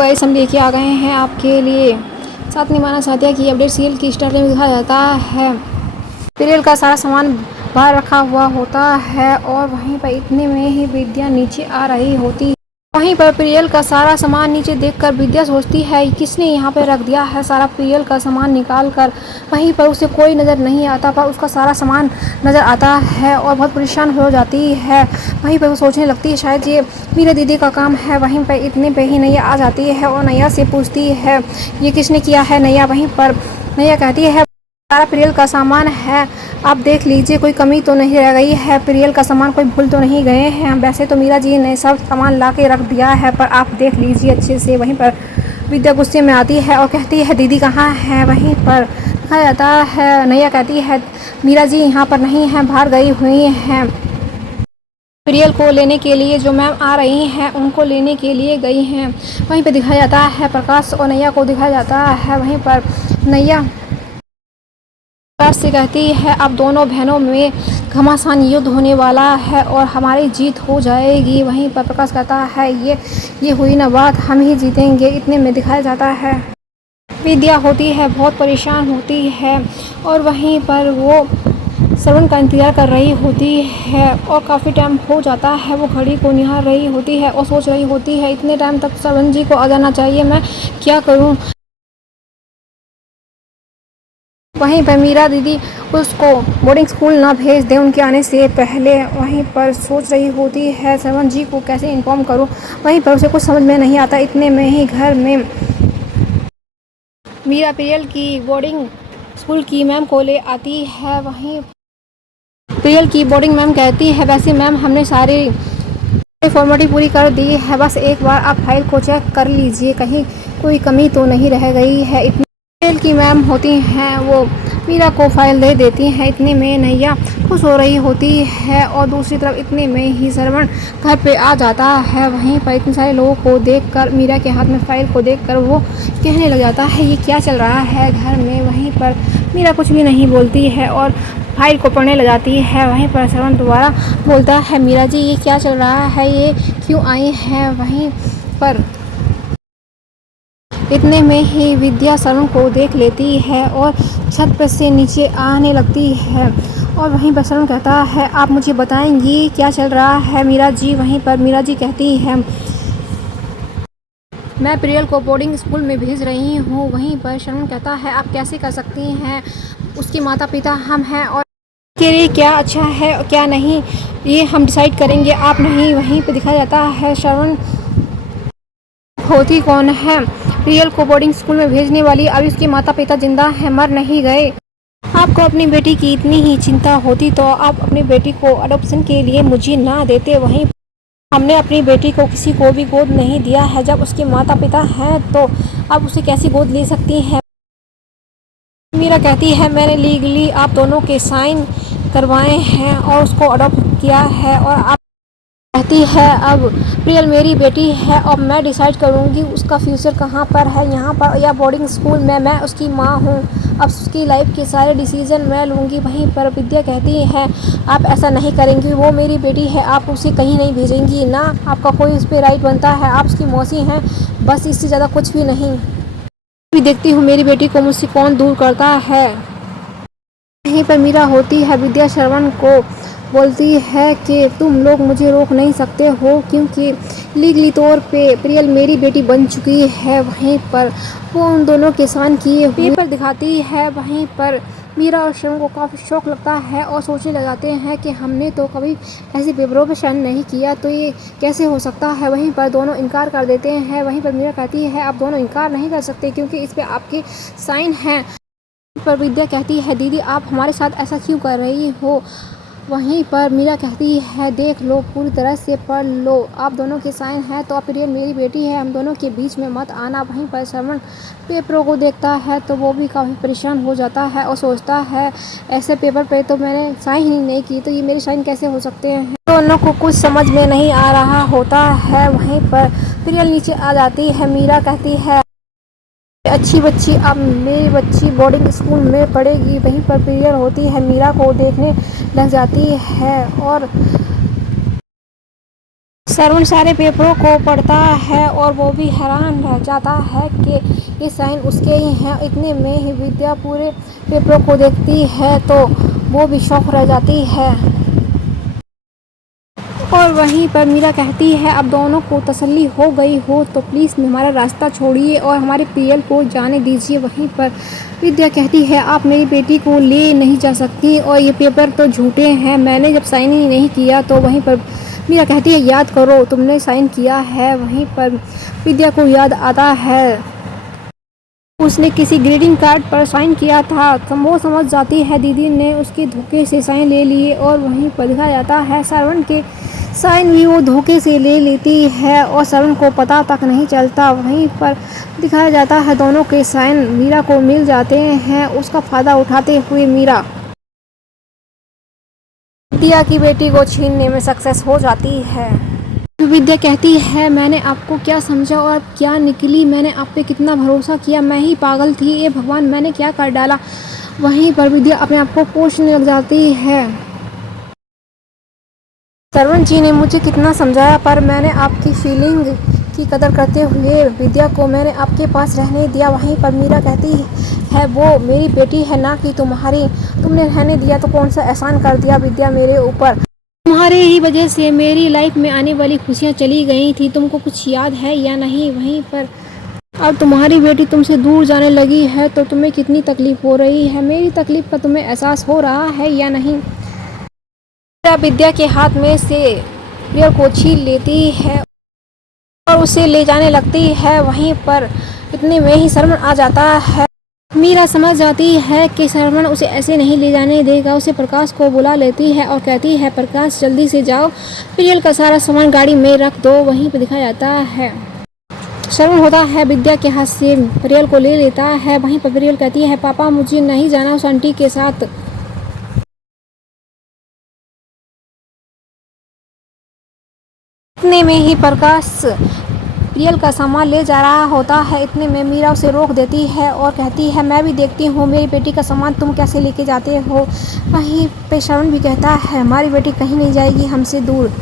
Guys हम लेके आ गए हैं आपके लिए साथ निभाना साथिया की अपडेट। सीरियल की स्टार्टिंग में दिखाया जाता है सीरियल का सारा सामान बाहर रखा हुआ होता है और वहीं पर इतने में ही विद्या नीचे आ रही होती है। वहीं पर प्रियल का सारा सामान नीचे देखकर विद्या सोचती है किसने यहाँ पे रख दिया है सारा प्रियल का सामान निकाल कर। वहीं पर उसे कोई नज़र नहीं आता पर उसका सारा सामान नज़र आता है और बहुत परेशान हो जाती है। वहीं पर वो सोचने लगती है शायद ये मीरा दीदी का काम है। वहीं पर इतने पे ही नैया आ जाती है और नैया से पूछती है ये किसने किया है नैया। वहीं पर नैया कहती है सारा प्रियल का सामान है, आप देख लीजिए कोई कमी तो नहीं रह गई है, प्रियल का सामान कोई भूल तो नहीं गए हैं। वैसे तो मीरा जी ने सब सामान ला के रख दिया है पर आप देख लीजिए अच्छे से। वहीं पर विद्या गुस्से में आती है और कहती है दीदी कहाँ है। वहीं पर दिखाया जाता है नैया कहती है मीरा जी यहाँ पर नहीं है, बाहर गई हुई हैं, प्रियल को लेने के लिए जो मैम आ रही हैं उनको लेने के लिए गई हैं। वहीं पर दिखाया जाता है प्रकाश और नैया को दिखाया जाता है। वहीं पर नैया प्रकाश से कहती है अब दोनों बहनों में घमासान युद्ध होने वाला है और हमारी जीत हो जाएगी। वहीं पर प्रकाश कहता है ये हुई ना बात, हम ही जीतेंगे। इतने में दिखाया जाता है विद्या होती है बहुत परेशान होती है और वहीं पर वो श्रवण का इंतज़ार कर रही होती है और काफ़ी टाइम हो जाता है। वो घड़ी को निहार रही होती है और सोच रही होती है इतने टाइम तक श्रवण जी को आ जाना चाहिए, मैं क्या करूं। वहीं पर मीरा दीदी उसको बोर्डिंग स्कूल ना भेज दें उनके आने से पहले। वहीं पर सोच रही होती है श्रवण जी को कैसे इन्फॉर्म करूं। वहीं पर उसे कुछ समझ में नहीं आता। इतने में ही घर में मीरा प्रियल की बोर्डिंग स्कूल की मैम को ले आती है। वहीं प्रियल की बोर्डिंग मैम कहती है वैसे मैम हमने सारी फॉर्मेलिटी पूरी कर दी है, बस एक बार आप फाइल को चेक कर लीजिए कहीं कोई कमी तो नहीं रह गई है। इतनी प्रियल की मैम होती हैं वो मीरा को फाइल दे देती हैं। इतने में नैया खुश हो रही होती है और दूसरी तरफ इतने में ही श्रवण घर पे आ जाता है। वहीं पर इतने सारे लोगों को देखकर मीरा के हाथ में फाइल को देखकर वो कहने लग जाता है ये क्या चल रहा है घर में। वहीं पर मीरा कुछ भी नहीं बोलती है और फाइल को पढ़ने लग जाती है। वहीं पर श्रवण दोबारा बोलता है मीरा जी ये क्या चल रहा है, ये क्यों आई हैं। वहीं पर इतने में ही विद्या श्रवण को देख लेती है और छत पर से नीचे आने लगती है और वहीं पर श्रवण कहता है आप मुझे बताएंगी क्या चल रहा है मीरा जी। वहीं पर मीरा जी कहती है मैं प्रियल को बोर्डिंग स्कूल में भेज रही हूँ। वहीं पर श्रवण कहता है आप कैसे कर सकती हैं, उसके माता पिता हम हैं और के लिए क्या अच्छा है और क्या नहीं ये हम डिसाइड करेंगे, आप नहीं। वहीं पर दिखाया जाता है श्रवण होती कौन है प्रियल को बोर्डिंग स्कूल में भेजने वाली, अभी उसके माता पिता जिंदा हैं, मर नहीं गए। आपको अपनी बेटी की इतनी ही चिंता होती तो आप अपनी बेटी को अडॉप्शन के लिए मुझे ना देते। वहीं हमने अपनी बेटी को किसी को भी गोद नहीं दिया है, जब उसके माता पिता हैं तो आप उसे कैसे गोद ले सकती हैं। मीरा कहती है मैंने लीगली आप दोनों के साइन करवाए हैं और उसको अडॉप्ट किया है और आप कहती है अब प्रियल मेरी बेटी है और मैं डिसाइड करूंगी उसका फ्यूचर कहाँ पर है, यहाँ पर या बोर्डिंग स्कूल में। मैं उसकी माँ हूँ, अब उसकी लाइफ के सारे डिसीजन मैं लूँगी। वहीं पर विद्या कहती है आप ऐसा नहीं करेंगी, वो मेरी बेटी है, आप उसे कहीं नहीं भेजेंगी ना, आपका कोई उस पर राइट बनता है, आप उसकी मौसी हैं, बस इससे ज़्यादा कुछ भी नहीं। भी देखती हूँ मेरी बेटी को मुझसे कौन दूर करता है। वहीं पर मीरा होती है विद्या श्रवण को बोलती है कि तुम लोग मुझे रोक नहीं सकते हो क्योंकि लीगली तौर पे प्रियल मेरी बेटी बन चुकी है। वहीं पर वो उन दोनों के साइन किए पेपर दिखाती है। वहीं पर मीरा और श्रवण को काफ़ी शौक लगता है और सोचने लग जाते हैं कि हमने तो कभी ऐसे पेपरों पे साइन नहीं किया तो ये कैसे हो सकता है। वहीं पर दोनों इनकार कर देते हैं। वहीं पर मीरा कहती है आप दोनों इनकार नहीं कर सकते क्योंकि इस पर आपके साइन हैं। पर विद्या कहती है दीदी आप हमारे साथ ऐसा क्यों कर रही हो। वहीं पर मीरा कहती है देख लो पूरी तरह से पढ़ लो, आप दोनों के साइन हैं तो आप प्रियल मेरी बेटी है, हम दोनों के बीच में मत आना। वहीं पर श्रवण पेपरों को देखता है तो वो भी काफ़ी परेशान हो जाता है और सोचता है ऐसे पेपर पे तो मैंने साइन ही नहीं की तो ये मेरे साइन कैसे हो सकते हैं। दोनों को कुछ समझ में नहीं आ रहा होता है। वहीं पर प्रियल नीचे आ जाती है। मीरा कहती है अच्छी बच्ची अब मेरी बच्ची बोर्डिंग स्कूल में पढ़ेगी। वहीं पर प्रियल होती है मीरा को देखने लग जाती है और श्रवण सारे पेपरों को पढ़ता है और वो भी हैरान रह जाता है कि ये साइन उसके ही हैं। इतने में ही विद्या पूरे पेपरों को देखती है तो वो भी शौक रह जाती है। और वहीं पर मीरा कहती है, अब दोनों को तसल्ली हो गई हो तो प्लीज़ हमारा रास्ता छोड़िए और हमारे प्रियल को जाने दीजिए। वहीं पर विद्या कहती है, आप मेरी बेटी को ले नहीं जा सकती और ये पेपर तो झूठे हैं, मैंने जब साइन ही नहीं किया। तो वहीं पर मीरा कहती है, याद करो तुमने साइन किया है। वहीं पर विद्या को याद आता है उसने किसी ग्रीटिंग कार्ड पर साइन किया था। तो वो समझ जाती है दीदी ने उसके धोखे से साइन ले लिए और वहीं पर दिखाया जाता है श्रवण के साइन भी वो धोखे से ले लेती है और श्रवण को पता तक नहीं चलता। वहीं पर दिखाया जाता है दोनों के साइन मीरा को मिल जाते हैं। उसका फ़ायदा उठाते हुए मीरा विद्या की बेटी को छीनने में सक्सेस हो जाती है। विद्या कहती है, मैंने आपको क्या समझा और क्या निकली, मैंने आप पे कितना भरोसा किया, मैं ही पागल थी, ये भगवान मैंने क्या कर डाला। वहीं पर विद्या अपने आप को कोसने लग जाती है। श्रवण जी ने मुझे कितना समझाया पर मैंने आपकी फीलिंग की कदर करते हुए विद्या को मैंने आपके पास रहने दिया। वहीं पर मीरा कहती है, वो मेरी बेटी है ना कि तुम्हारी, तुमने रहने दिया तो कौन सा एहसान कर दिया विद्या मेरे ऊपर। तुम्हारे ही वजह से मेरी लाइफ में आने वाली खुशियाँ चली गई थी, तुमको कुछ याद है या नहीं। वहीं पर अब तुम्हारी बेटी तुमसे दूर जाने लगी है तो तुम्हें कितनी तकलीफ हो रही है, मेरी तकलीफ का तुम्हें एहसास हो रहा है या नहीं। विद्या के हाथ में से प्रियल को छीन लेती है और उसे ले जाने लगती है। वहीं पर इतने में ही श्रवण आ जाता है। मीरा समझ जाती है कि श्रवण उसे ऐसे नहीं ले जाने देगा। उसे प्रकाश को बुला लेती है और कहती है, प्रकाश जल्दी से जाओ, प्रियल का सारा सामान गाड़ी में रख दो। वहीं पर दिखाया जाता है श्रवण होता है विद्या के हाथ से प्रियल को ले लेता है। वहीं पर प्रियल कहती है, पापा मुझे नहीं जाना उस आंटी के साथ। इतने में ही प्रकाश प्रियल का सामान ले जा रहा होता है। इतने में मीरा उसे रोक देती है और कहती है, मैं भी देखती हूँ मेरी बेटी का सामान तुम कैसे लेके जाते हो। वहीं पे श्रवण भी कहता है, हमारी बेटी कहीं नहीं जाएगी हमसे दूर।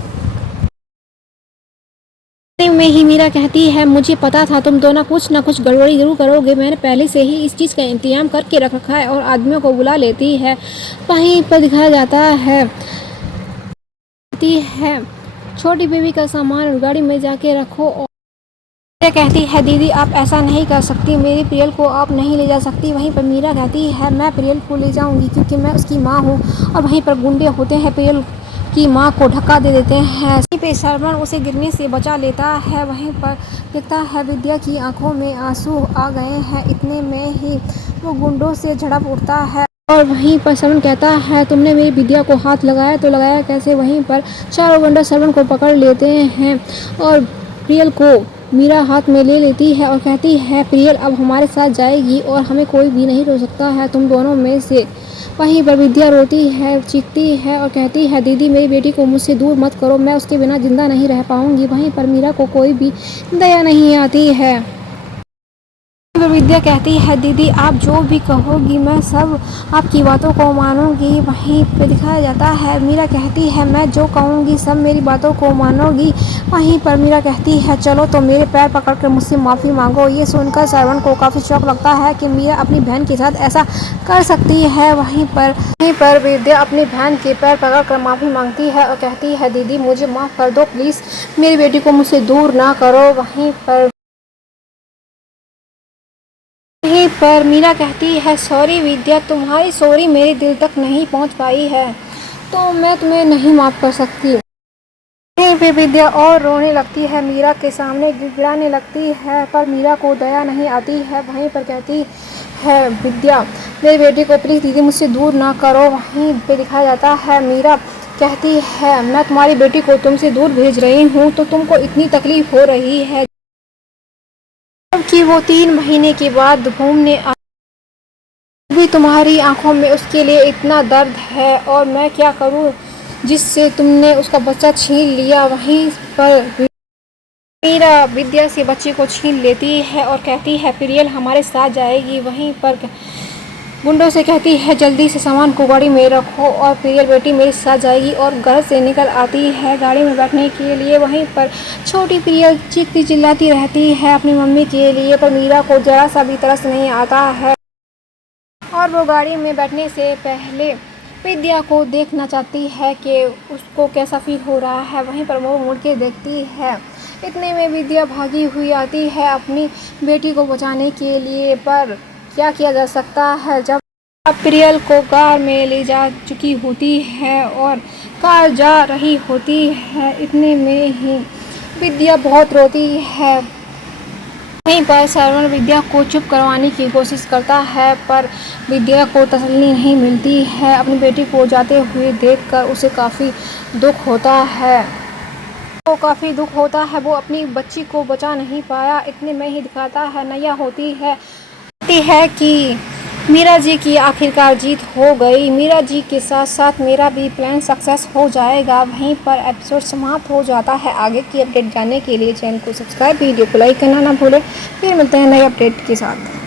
इतने में ही मीरा कहती है, मुझे पता था तुम दोनों कुछ ना कुछ गड़बड़ी जरूर करोगे, मैंने पहले से ही इस चीज़ का इंतजाम करके रख रखा है। और आदमियों को बुला लेती है। वहीं पर दिखाया जाता है छोटी बेबी का सामान गाड़ी में जाके रखो। और कहती है, दीदी आप ऐसा नहीं कर सकती, मेरी प्रियल को आप नहीं ले जा सकती। वहीं पर मीरा कहती है, मैं प्रियल को ले जाऊंगी क्योंकि मैं उसकी माँ हूँ। और वहीं पर गुंडे होते हैं प्रियल की माँ को धक्का दे देते हैं। वहीं पे श्रवण उसे गिरने से बचा लेता है। वहीं पर देखता है विद्या की आंखों में आंसू आ गए हैं। इतने में ही वो गुंडों से झड़प उठता है और वहीं पर श्रवण कहता है, तुमने मेरी विद्या को हाथ लगाया तो लगाया कैसे। वहीं पर चारों गुंडा श्रवण को पकड़ लेते हैं और प्रियल को मीरा हाथ में ले लेती है और कहती है, प्रियल अब हमारे साथ जाएगी और हमें कोई भी नहीं रोक सकता है तुम दोनों में से। वहीं पर विद्या रोती है, चीखती है और कहती है, दीदी मेरी बेटी को मुझसे दूर मत करो, मैं उसके बिना जिंदा नहीं रह पाऊंगी। वहीं पर मीरा को कोई भी दया नहीं आती है। विद्या कहती है, दीदी आप जो भी कहोगी मैं सब आपकी बातों को मानूंगी। वहीं पे दिखाया जाता है मीरा कहती है, मैं जो कहूँगी सब मेरी बातों को मानोगी। वहीं पर मीरा कहती है, चलो तो मेरे पैर पकड़कर मुझसे माफ़ी मांगो। ये सुनकर श्रवण को काफ़ी शौक लगता है कि मीरा अपनी बहन के साथ ऐसा कर सकती है। वहीं पर विद्या अपनी बहन के पैर पकड़कर माफ़ी मांगती है और कहती है, दीदी मुझे माफ़ कर दो प्लीज़, मेरी बेटी को मुझसे दूर ना करो। वहीं पर मीरा कहती है, सॉरी विद्या, तुम्हारी सॉरी मेरे दिल तक नहीं पहुंच पाई है तो मैं तुम्हें नहीं माफ़ कर सकती। वहीं पे विद्या और रोने लगती है, मीरा के सामने गिड़गिड़ाने लगती है पर मीरा को दया नहीं आती है। वहीं पर कहती है विद्या, मेरी बेटी को प्लीज़ दीदी मुझसे दूर ना करो। वहीं पे दिखाया जाता है मीरा कहती है, मैं तुम्हारी बेटी को तुमसे दूर भेज रही हूँ तो तुमको इतनी तकलीफ हो रही है कि वो 3 महीने के बाद घूमने भी तुम्हारी आंखों में उसके लिए इतना दर्द है और मैं क्या करूं जिससे तुमने उसका बच्चा छीन लिया। वहीं पर मीरा विद्या से बच्चे को छीन लेती है और कहती है, प्रियल हमारे साथ जाएगी। वहीं पर गुंडों से कहती है जल्दी से सामान को गाड़ी में रखो और प्रियल बेटी मेरे साथ जाएगी और घर से निकल आती है गाड़ी में बैठने के लिए। वहीं पर छोटी प्रियल चीखती चिल्लाती रहती है अपनी मम्मी के लिए, पर मीरा को जरा सा भी तरस नहीं आता है और वो गाड़ी में बैठने से पहले विद्या को देखना चाहती है कि उसको कैसा फील हो रहा है। वहीं पर वो मुड़ के देखती है, इतने में विद्या भागी हुई आती है अपनी बेटी को बचाने के लिए। पर क्या किया जा सकता है जब अब प्रियल को कार में ले जा चुकी होती है और कार जा रही होती है, इतने में ही विद्या बहुत रोती है। वहीं पर श्रवण विद्या को चुप करवाने की कोशिश करता है, पर विद्या को तसल्ली नहीं मिलती है। अपनी बेटी को जाते हुए देखकर उसे काफ़ी दुख होता है। वो अपनी बच्ची को बचा नहीं पाया। इतने में ही दिखाता है नैया होती है कि मीरा जी की आखिरकार जीत हो गई। मीरा जी के साथ साथ मेरा भी प्लान सक्सेस हो जाएगा। वहीं पर एपिसोड समाप्त हो जाता है। आगे की अपडेट जानने के लिए चैनल को सब्सक्राइब, वीडियो को लाइक करना ना भूलें। फिर मिलते हैं नए अपडेट के साथ।